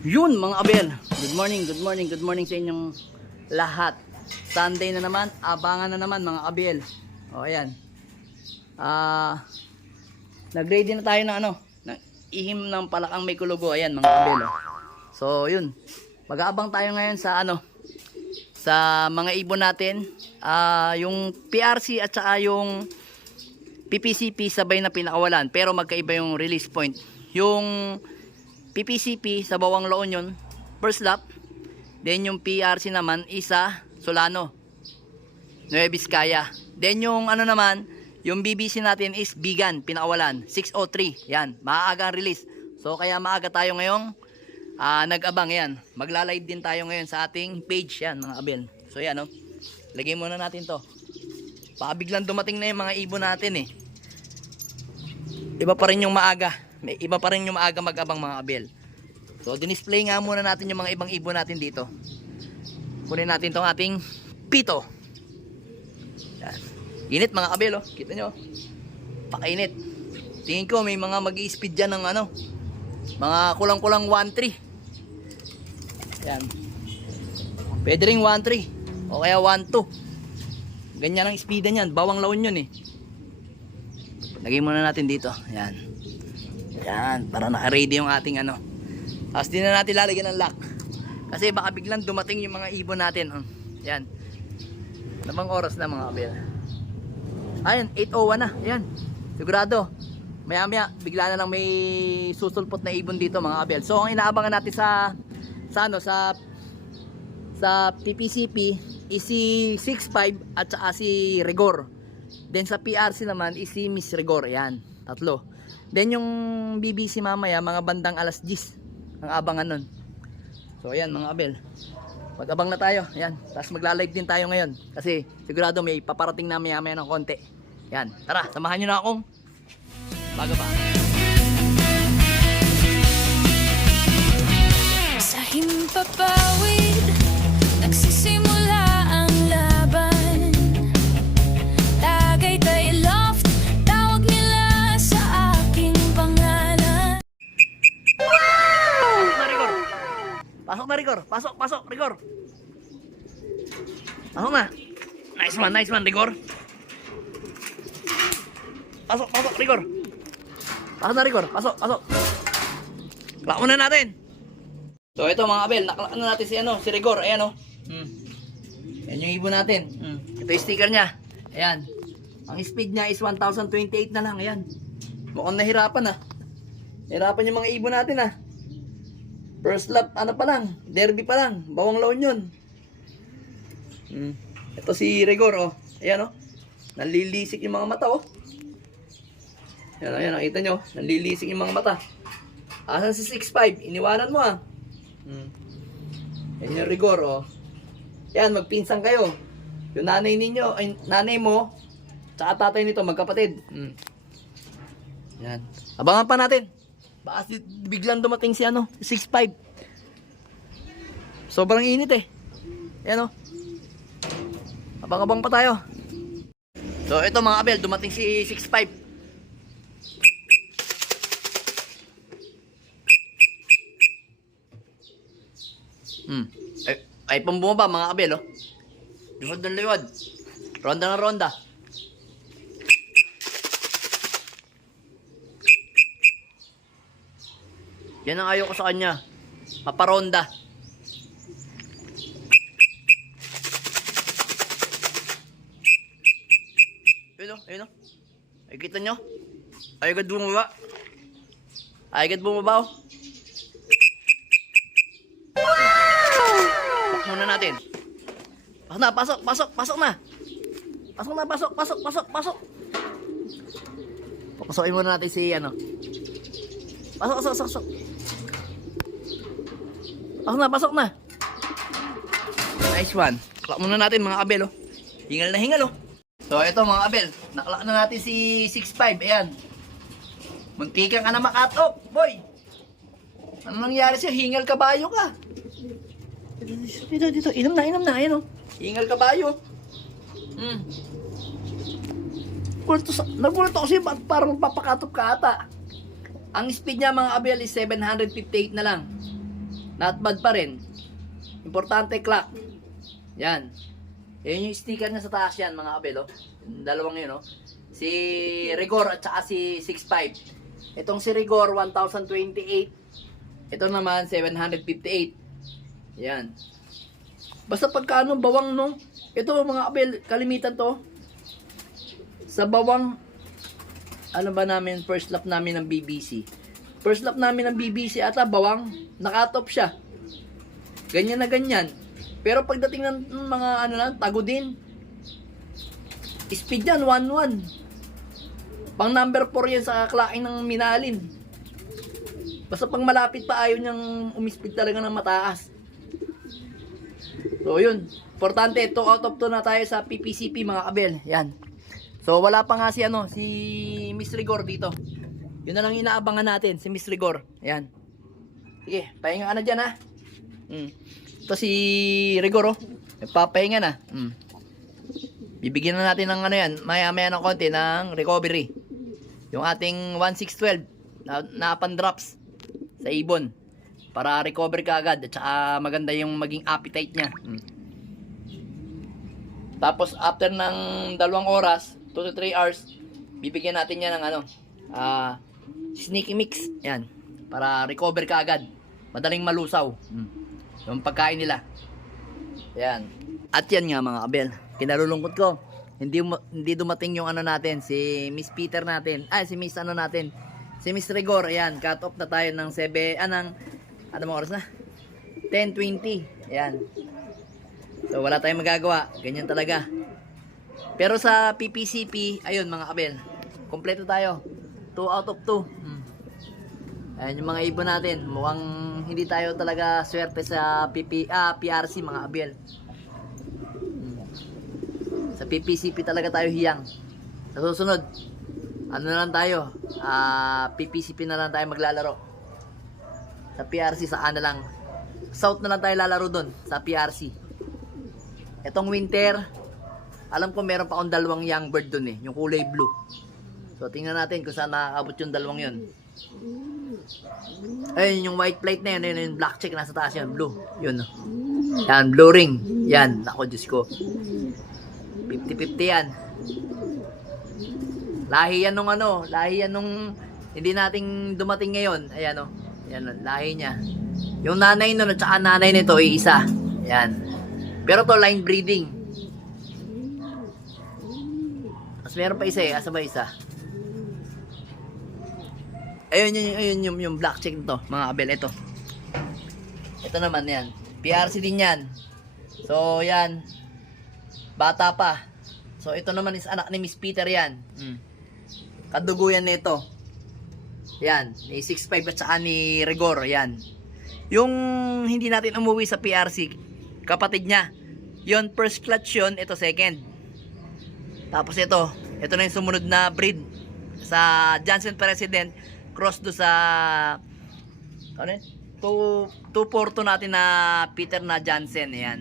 Yun mga abel, good morning, good morning, good morning sa inyong lahat. Sunday na naman, abangan na naman mga abel. O ayan, nag-ready na tayo ng ng ihim ng palakang may kulugo. Ayan mga abel. So yun, mag-aabang tayo ngayon sa sa mga ibon natin. Yung PRC at saka yung PPCP sabay na pinakawalan, pero magkaiba yung release point. Yung PPCP sa Bawang La Union first lap, then yung PRC naman isa Solano, Nueva Vizcaya. Then yung naman, yung BBC natin is Bigan, pinakawalan 603. Yan, maaga ang release. So kaya maaga tayo ngayong nag-abang. Yan, magla-live din tayo ngayon sa ating page yan mga abel. So yan, lagay muna natin to. Biglang dumating na yung mga ibon natin Iba pa rin yung maaga. May iba pa rin yung maaga mag-abang mga abel. So dinisplay nga muna natin yung mga ibang ibon natin dito. Kunin natin tong ating pito. Yan. Init mga abel, kita nyo, pakainit. Tingin ko may mga mag-i-speed dyan ng mga kulang-kulang 1.3. Yan, pwede rin 1.3 o kaya 1.2. Ganyan ang speed yan. Bawang La Union lagay muna natin dito. Yan. Yan, para naka-ready yung ating Tapos di na natin lalagyan ng lock. Kasi baka biglang dumating yung mga ibon natin. Yan. Ano bang oras na mga abel? Ayan, 8:01 na. Yan. Sigurado. Maya-maya, bigla na lang may susulpot na ibon dito mga abel. So, ang inaabangan natin sa PPCP is si 6'5 at saka si Rigor. Then sa PRC naman is si Miss Rigor. Yan, tatlo. Then yung BBC mamaya, mga bandang alas 10 ang abangan nun. So ayan mga abel, mag-abang na tayo. Ayan, tapos magla-live din tayo ngayon kasi sigurado may paparating na maya-maya ng konti. Yan, tara, samahan nyo na akong baga. Sa himpapawid, nagsisimula ang laban. Tagaytay Loft, tawag nila sa aking pangalan. Pasok na Rigor, pasok Rigor. Pasok na. Nice one Rigor. Pasok Rigor. Pasok na Rigor, pasok. Klak muna natin. So ito mga abel, naklak na natin si Rigor. Ayan Yan yung ibon natin. Ito yung sticker niya. Ayan. Ang speed niya is 1028 na lang. Ayan. Mukhang nahirapan Nahirapan yung mga ibon natin First lap, pa lang, derby pa lang, Bawang La Union. Ito si Rigor, ayan nanlilisik yung mga mata, Ayan, nakita nyo, nanlilisik yung mga mata. Asan si 6'5", iniwanan mo Ayan yung Rigor, Ayan, magpinsan kayo. Yung nanay ninyo, ay nanay mo, tsaka tatay nito, magkapatid. Ayan, abangan pa natin. Baka biglang dumating si 6'5". Sobrang init Ayan abang-abang pa tayo. So ito mga abel, dumating si 6'5". Ay pambumaba mga abel Liwad ng liwad. Ronda ng ronda. Yan ang ayaw ko sa kanya. Paparonda. Ayun Ay kita nyo? Ay agad bumaba. Wow! Pasok muna natin. Pasok na. Pasok. Papasokin muna natin si Pasok. Pasok na. Nice one. Klak muna natin mga abel Hingal na hingal So ito mga abel, naklak na natin si 6'5". Ayan. Muntikan ka na makatop, boy. Ano nangyari sa'yo? Hingal kabayo ka. Dito. Inom na. Ayan Hingal kabayo. Nagulat ako sa'yo, parang magpapakatop ka ata. Ang speed niya mga abel is 758 na lang. not bad pa rin. Importante clock. Yan. Yan yung sticker niya sa taas yan, mga kabel, oh. Yung dalawang yun, oh. Si Rigor at saka si 6.5. Itong si Rigor, 1028. Ito naman, 758. Yan. Basta pagkaano, bawang, no? Ito, mga kabel, kalimitan to. Sa bawang, ano ba namin, first lap namin ng BBC. First lap namin ng BBC, ata, bawang, nakatop siya. Ganyan na ganyan. Pero pagdating ng mga ano lang, tago din. Speed yan, 1-1. Pang number 4 yan sa klaking ng Minalin. Basta pang malapit pa ayaw niyang umispeed talaga ng mataas. So yun, importante, 2 out of 2 na tayo sa PPCP, mga kabel. Yan. So wala pa nga si ano, si Miss Rigor dito. Yun na lang inaabangan natin, si Miss Rigor. Yan. Sige, pahinga ka na dyan, ha. Ito si Rigor, oh. Nagpapahinga na. Bibigyan na natin ng ano yan, maya-maya ng konti ng recovery. Yung ating 1612 na pan-drops sa ibon. Para recover ka agad at saka maganda yung maging appetite niya. Tapos after ng 2 oras, 2 to 3 hours, bibigyan natin niya ng ano, sneaky mix. Yan. Para recover ka agad. Madaling malusaw. Yung pagkain nila. Yan. At yan nga, mga kabel. Kinalulungkot ko. Hindi dumating yung ano natin, si Miss Peter natin. Si Miss ano natin. Si Miss Rigor. Ayan, cut off na tayo ng 7, ano mga oras na? 10:20. Ayan. So wala tayong magagawa. Ganyan talaga. Pero sa PPCP, ayun mga kabel. Kompleto tayo. 2 out of 2. Ayan yung mga ibon natin. Mukhang hindi tayo talaga swerte sa PRC, mga kabel. Sa PPCP talaga tayo hiyang. Sa susunod, ano na lang tayo? PPCP na lang tayo maglalaro. Sa PRC, saan na lang? South na lang tayo lalaro doon, sa PRC. Etong winter, alam ko meron pa akong 2 young bird doon, yung kulay blue. So tingnan natin kung saan makakabot yung 2 yun. Ayun yung white plate na yun, yung black check nasa taas yun, blue. Yun. Yan, blue ring. Yan, ako Diyos ko. 50-50 yan. Lahi yan nung ano, lahi yan nung hindi nating dumating ngayon. Ayan o, yan o, lahi niya. Yung nanay nun at saka nanay nito ay isa. Yan. Pero to line breeding. Mas meron pa isa asa ba isa? Ayun yung black check nito, mga kabel, ito. Ito naman yan. PRC din yan. So yan. Bata pa. So ito naman is anak ni Miss Peter yan. Kadugo yan nito. Yan, ni 6'5 at saka ni Rigor, yan. Yung hindi natin umuwi sa PRC, kapatid niya. Yon first clutch yun, ito second. Tapos ito na yung sumunod na breed sa Johnson President, cross do sa ano yun? 242 natin na Peter na Johnson, yan.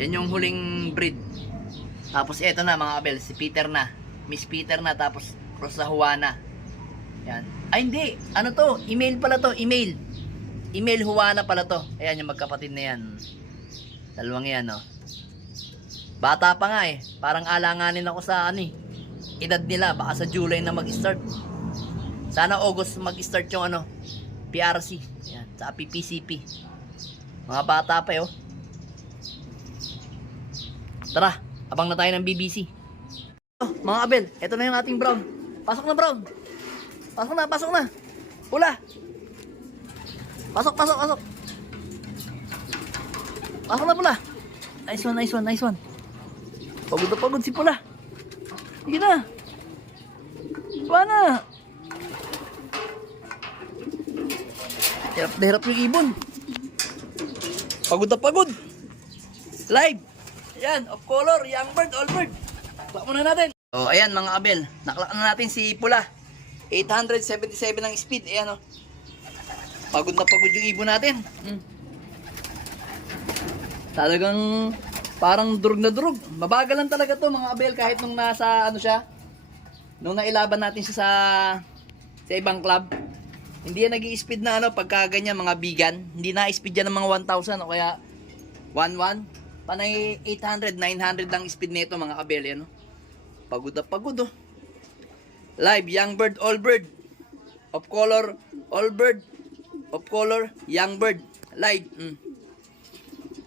Yan yung huling breed. Tapos ito na, mga kabel, si Peter na, Miss Peter na, tapos cross sa Juana. Yan. Ay hindi, ano to? Email pala to, email. Email Juana pala to. Ayan yung magkapatid na yan. 2 yan, no. Bata pa nga eh. Parang alanganin ako sa ano eh. Edad nila, baka sa July na mag-start. Sana August mag-start yung ano, PRC. Yan, sa PPCP. Mga bata pa eh, oh. Tara, abang na tayo ng BBC. Oh, mga kabel, eto na yung ating brown. Pasok na, brown. Pasok na. Pula. Pasok. Pasok na, pula. Nice one. Pagod si pula. Sige na. Paano? Hirap na hirap yung ibon. Pagod. Live. Ayan, of color, young bird, all bird. Klak muna natin. So, ayan mga kabel. Naklak na natin si pula. 877 ang speed. Ayan o. Pagod na pagod yung ibon natin. Talagang parang durug na durug. Mabagal lang talaga to mga kabel. Kahit nung nasa ano siya. Nung nailaban natin siya sa ibang club. Hindi yan nag-i-speed na ano, pagka ganyan mga bigan. Hindi na-speed yan ng mga 1,000 o kaya 1,1. Panay 800, 900 lang speed nito mga kabel. Yan, no? Pagod na pagod, oh. Live, young bird, all bird. Of color, all bird. Of color, young bird. Live.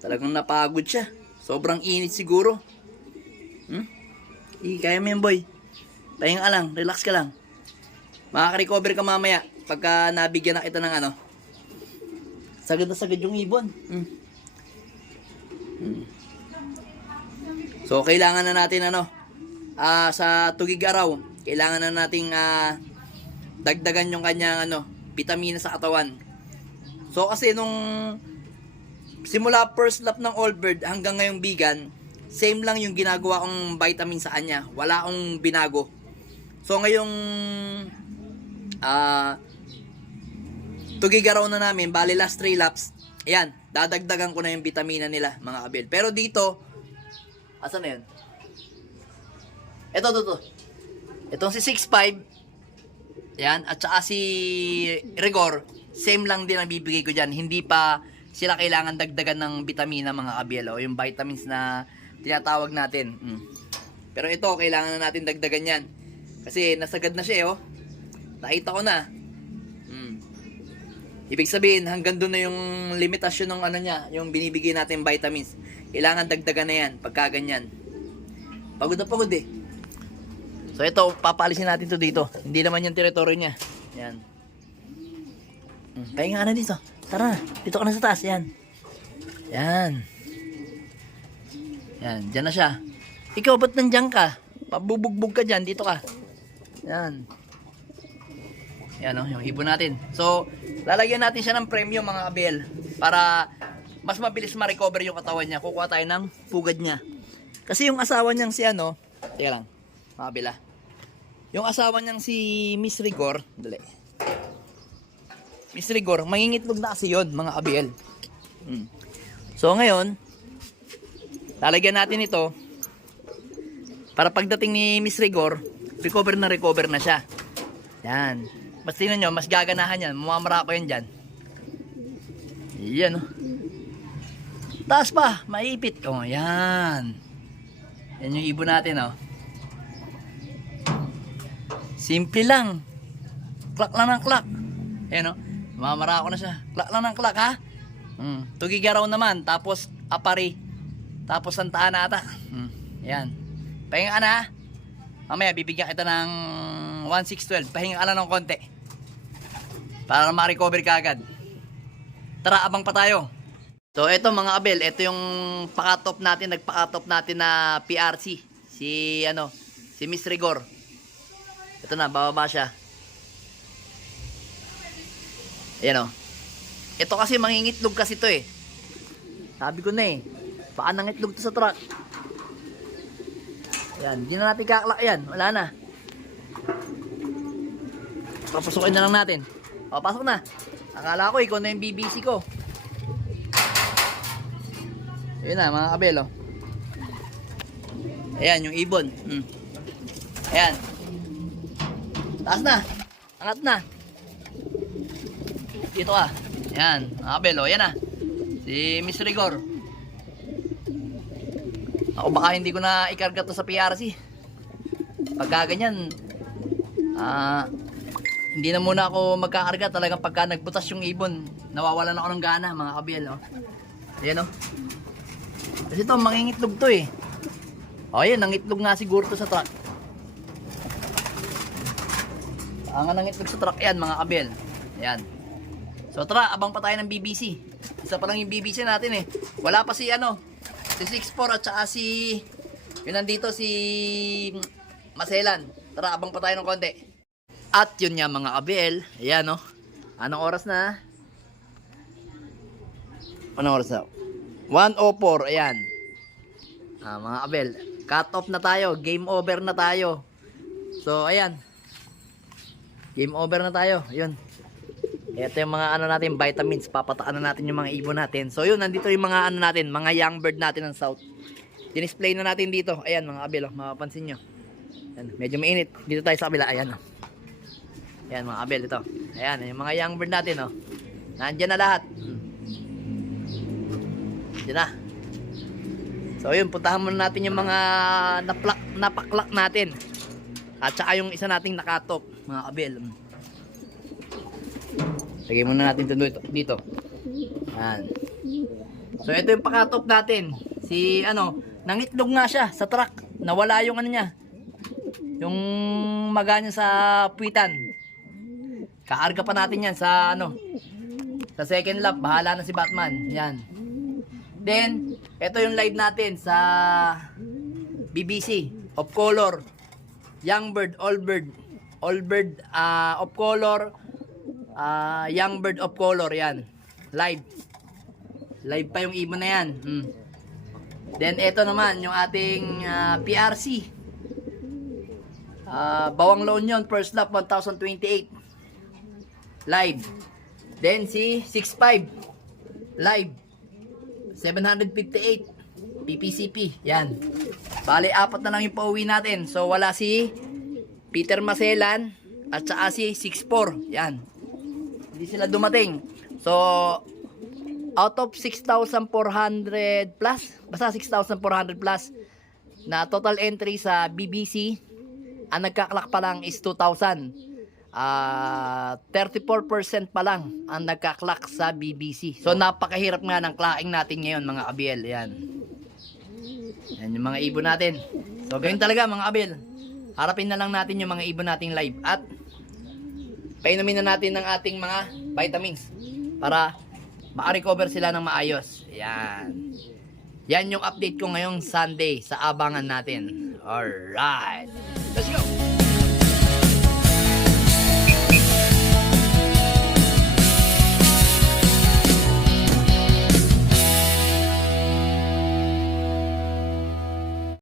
Talagang napagod siya. Sobrang init siguro. Kaya mo yan, boy. Pahinga ka lang, relax ka lang. Makaka-recover ka mamaya pagka nabigyan na kita ng ano. Sagad na sagad yung ibon. So kailangan na natin ano, sa tugig araw, kailangan na nating dagdagan yung kanyang ano, vitamina sa katawan. So kasi nung simula first lap ng all bird hanggang ngayong bigan, same lang yung ginagawa kong vitamin sa kanya. Wala akong binago. So ngayong tugigaraw na namin, bali last 3 laps, ayan, dadagdagan ko na yung vitamina nila mga kabel. Pero dito, asan na yun? Ito. Itong si 6'5", ayan, at saka si Rigor, same lang din ang bibigay ko dyan. Hindi pa sila kailangan dagdagan ng vitamina mga kabel, o yung vitamins na tinatawag natin. Pero ito, kailangan na natin dagdagan yan. Kasi nasagad na siya, oh. Nakita ko na. Ibig sabihin, hanggang doon na yung limitasyon ng ano niya, yung binibigay natin vitamins. Kailangan dagdagan na yan, pagka ganyan. Pagod na pagod eh. So ito, papalisin natin to dito. Hindi naman yung teritoryo niya. Yan. Pahinga ka na dito. Tara, dito ka na sa taas. Yan. Yan. Yan, dyan na siya. Ikaw, ba't nandyan ka? Pabubugbog ka dyan, dito ka. Yan. Yan o, yung ibon natin. So, lalagyan natin siya ng premium mga kabel para mas mabilis ma-recover yung katawan niya. Kukuha tayo ng pugad niya. Kasi yung asawa niyang si ano, teka lang, mga kabel. Yung asawa niyang si Miss Rigor, dali. Miss Rigor, mangingitlog na kasi yun mga kabel. So ngayon, lalagyan natin ito para pagdating ni Miss Rigor, recover na siya. Yan. Mas tingnan nyo, mas gaganahan yan. Mamamara ko yan dyan. Yan, oh. Taas pa, maipit. Oh, yan. Yan yung ibon natin, oh. Simple lang. Klak lang ng klak. Yan, oh. Mamamara ko na siya. Klak lang ng klak, ha? Tugigaraw naman. Tapos, apari. Tapos, santaan na ata. Yan. Pahinga ka na, ha? Mamaya, bibigyan kita ng 1,612. Pahinga ka lang ng konti. Para ma-recover ka agad. Tara, abang pa tayo. So, ito mga kabel. Ito yung pakatop natin. Nagpakatop natin na PRC. Si Miss Rigor. Ito na, bababa siya. Ayan o. Ito kasi mangingitlog kasi to eh. Sabi ko na eh. Baka nangitlog to sa truck. Ayan, hindi na natin kaklak yan. Wala na. Papusukin na lang natin. O, pasok na. Akala ko, ikaw na yung BBC ko. Ayun na, mga kabel, o. Ayan, yung ibon. Ayan. Taas na. Angat na. Dito ka. Ayan, mga kabel, o. Ayan na. Si Miss Rigor. Ako baka hindi ko na ikarga to sa PRC. Pagka ganyan, hindi na muna ako magkakarga. Talagang pagka nagbutas yung ibon, nawawalan ako ng gana mga kabel. Oh. Ayan o. Kasi ito, mangingitlog to eh. O ayan, nangitlog nga siguro to sa truck. Ang nangitlog sa truck yan mga kabel. Ayan. So tara, abang pa tayo ng BBC. Isa pa lang yung BBC natin eh. Wala pa si si 6'4" at saka si yun nandito si Maselan. Tara, abang pa tayo ng konti. At yun nga mga kabel. Ayan o. Anong oras na? Anong oras na? 1:04. Ayan. Mga kabel. Cut off na tayo. Game over na tayo. So ayan. Game over na tayo. Yun. Ito yung mga natin, vitamins. Papataan na natin yung mga ibon natin. So yun, nandito yung mga natin, mga young bird natin ng south. Dinisplay na natin dito. Ayan mga kabel, mapapansin nyo. Ayan, medyo mainit. Dito tayo sa kabila. Ayan. Yan mga abel, ito. Ayan, yung mga young bird natin, oh. Nandyan na lahat. Diyan na. So yun, puntahan muna natin yung mga napaklak natin. At saka yung isa nating nakatop, mga abel. Lagay muna natin ito dito. Ayan. So ito yung pakatop natin. Si nangitlog nga siya sa truck. Nawala yung niya. Yung maga niya sa puwitan. Kaarga pa natin yan sa sa second lap. Bahala na si Batman. Yan. Then, ito yung live natin sa BBC. Of color. Young bird, all bird. All bird of color. Young bird of color. Yan. Live. Live pa yung ibon na yan. Then, ito naman yung ating PRC. Bawang La Union, first lap, 1028. Live. Then, si 65. Live. 758. PPCP. Yan. Bale, 4 na lang yung pauwi natin. So, wala si Peter Maselan at saka si 64. Yan. Hindi sila dumating. So, out of 6,400 plus, basta 6,400 plus na total entry sa BBC, ang nagkaklak pa lang is 2,000. 34% pa lang ang nagkaklak sa BBC. So napakahirap nga ng clacking natin ngayon mga abel. Yan. Yan yung mga ibon natin. So ganyan talaga mga abel. Harapin na lang natin yung mga ibon nating live at painumin na natin ng ating mga vitamins para maka-recover sila ng maayos. Yan. Yan yung update ko ngayong Sunday sa abangan natin. Alright. Let's go!